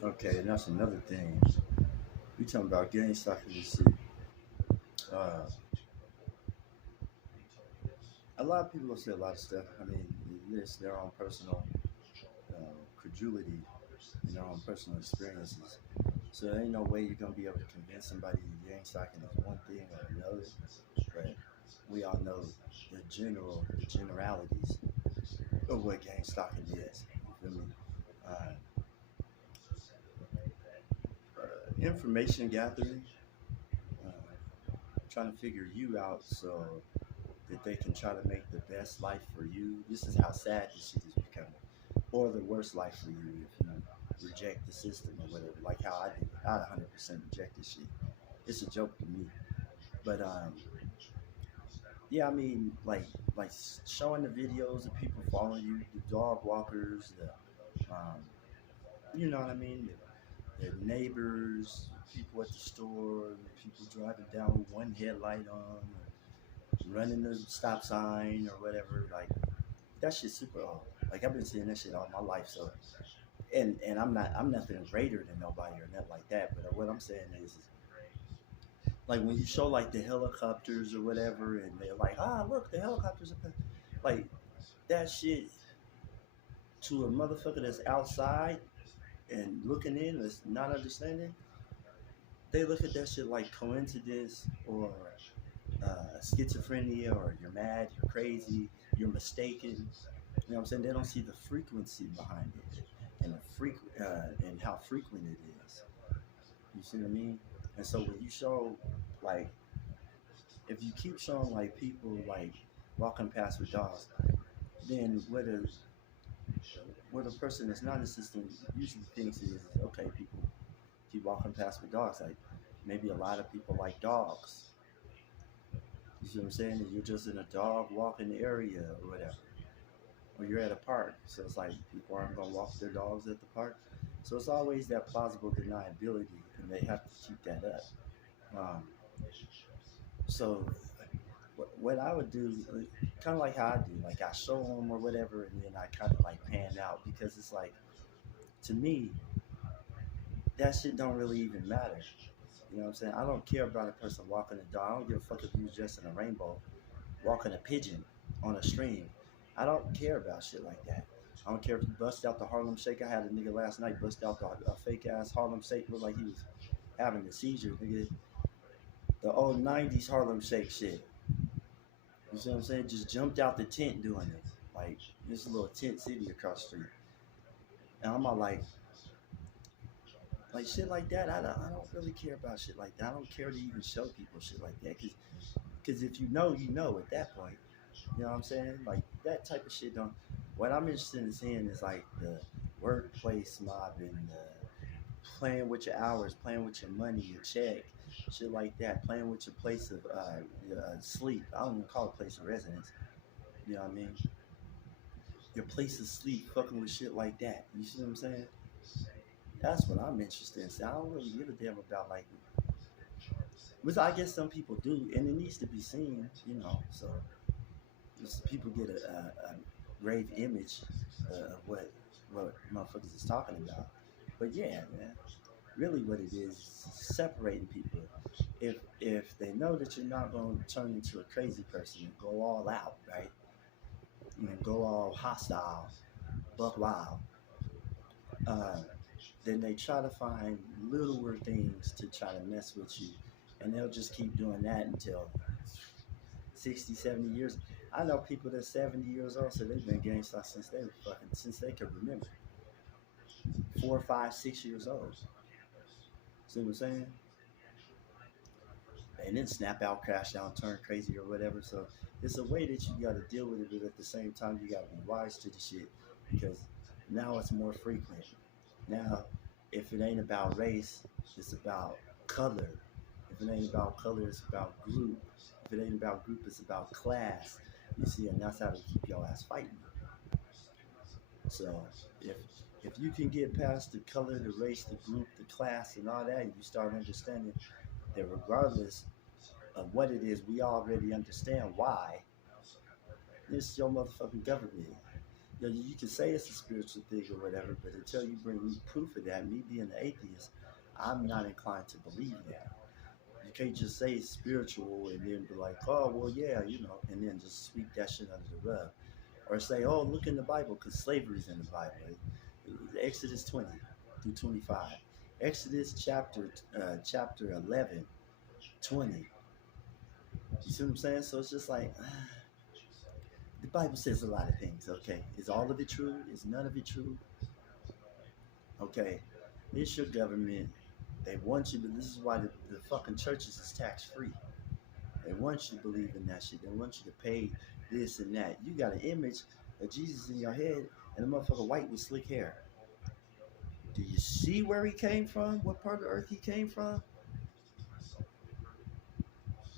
Okay, and that's another thing. We talking about gang stalking and shit. Uh, a lot of people will say a lot of stuff. I mean, it's their own personal credulity and their own personal experiences. So there ain't no way you're gonna be able to convince somebody that gang stalking is one thing or another. But we all know the generalities of what gang stalking is. You feel me? Uh, Information gathering, uh, trying to figure you out so that they can try to make the best life for you. This is how sad this shit is becoming, or the worst life for you if you reject the system or whatever. Like how I do, I 100% reject this shit. It's a joke to me, but yeah, I mean, like showing the videos of people following you, the dog walkers, the you know what I mean, the neighbors, people at the store, the people driving down with one headlight on, running the stop sign or whatever. Like that shit's super old. Like I've been seeing that shit all my life. So and I'm nothing greater than nobody or nothing like that. But what I'm saying is like when you show like the helicopters or whatever, and they're like, ah, look, the helicopters are like that shit to a motherfucker that's outside and looking in, that's not understanding. They look at that shit like coincidence or schizophrenia, or you're mad, you're crazy, you're mistaken. You know what I'm saying? They don't see the frequency behind it and and how frequent it is. You see what I mean? And so when you show like, if you keep showing like people like walking past with dogs, then what a person that's not in the system usually thinks is, okay, people keep walking past with dogs. Like maybe a lot of people like dogs. You see what I'm saying? And you're just in a dog walking area or whatever, or you're at a park. So it's like people aren't gonna walk their dogs at the park. So it's always that plausible deniability, and they have to keep that up. Um, so what I would do, kind of like how I do, like I show them or whatever, and then I kind of like pan out because it's like, to me, that shit don't really even matter. You know what I'm saying? I don't care about a person walking a dog. I don't give a fuck if you was dressed in a rainbow, walking a pigeon on a stream. I don't care about shit like that. I don't care if you bust out the Harlem Shake. I had a nigga last night bust out a fake ass Harlem Shake, looked like he was having a seizure, nigga. The old '90s Harlem Shake shit. You see what I'm saying? Just jumped out the tent doing it. Like this little tent city across the street. And I'm all like shit like that. I don't really care about shit like that. I don't care to even show people shit like that. Cause if you know, you know at that point. You know what I'm saying? Like that type of shit don't. What I'm interested in seeing is like the workplace mobbing, the playing with your hours, playing with your money, your check, shit like that. Playing with your place of sleep. I don't even call it place of residence. You know what I mean? Your place of sleep, fucking with shit like that. You see what I'm saying? That's what I'm interested in. See, I don't really give a damn about like, which I guess some people do, and it needs to be seen. You know, so just people get a grave image of what motherfuckers is talking about. But yeah, man, really what it is separating people. If they know that you're not going to turn into a crazy person and go all out, right? And go all hostile, buck wild, uh, then they try to find littler things to try to mess with you, and they'll just keep doing that until 60, 70 years. I know people that's 70 years old, so they've been gangsta since they could remember. 4, 5, 6 years old. See what I'm saying? And then snap out, crash out, turn crazy or whatever. So it's a way that you got to deal with it, but at the same time, you got to be wise to the shit because now it's more frequent. Now, if it ain't about race, it's about color. If it ain't about color, it's about group. If it ain't about group, it's about class. You see, and that's how they keep your ass fighting. So if if you can get past the color, the race, the group, the class, and all that, you start understanding that regardless of what it is, we already understand why. It's your motherfucking government. You know, you can say it's a spiritual thing or whatever, but until you bring me proof of that, me being an atheist, I'm not inclined to believe that. You can't just say it's spiritual and then be like, oh, well, yeah, you know, and then just sweep that shit under the rug. Or say, oh, look in the Bible, because slavery's in the Bible. Exodus 20 through 25. Exodus chapter 11, 20. You see what I'm saying? So it's just like, the Bible says a lot of things, okay? Is all of it true? Is none of it true? Okay, it's your government. They want you to, this is why the fucking churches is tax free. They want you to believe in that shit. They want you to pay this and that. You got an image of Jesus in your head and a motherfucker white with slick hair. Do you see where he came from? What part of the earth he came from?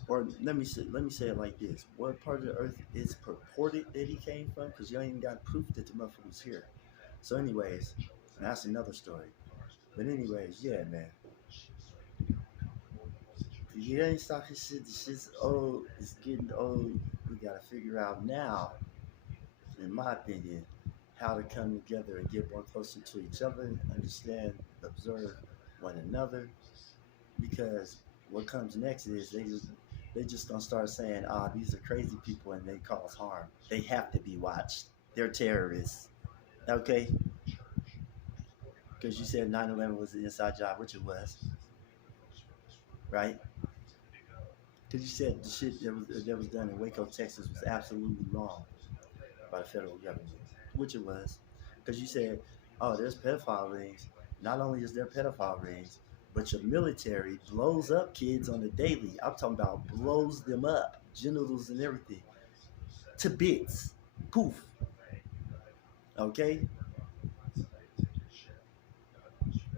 Or let me say it like this: what part of the earth is purported that he came from? Because you ain't even got proof that the motherfucker was here. So, anyways, that's another story. But anyways, yeah, man, he ain't talking shit. The shit's old. It's getting old. We gotta figure out now, in my opinion, how to come together and get more closer to each other, understand, observe one another, because what comes next is they just gonna start saying, ah, these are crazy people and they cause harm. They have to be watched. They're terrorists. Okay? Because you said 9/11 was an inside job, which it was, right? Because you said the shit that was done in Waco, Texas was absolutely wrong by the federal government, which it was. Because you said, oh, there's pedophile rings. Not only is there pedophile rings, but your military blows up kids on the daily. I'm talking about blows them up, genitals and everything, to bits. Poof. Okay?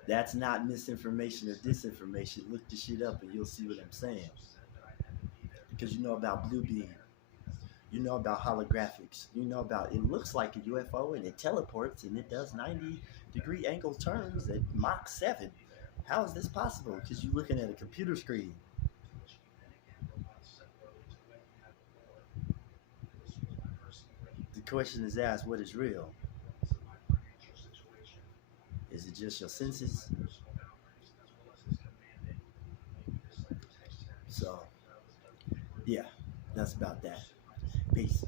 That's not misinformation or disinformation. Look the shit up and you'll see what I'm saying. Because you know about blue beam. You know about holographics. You know about it looks like a UFO and it teleports and it does 90-degree angle turns at Mach 7. How is this possible? Because you're looking at a computer screen. The question is asked, what is real? Is it just your senses? So, yeah, that's about that. Peace.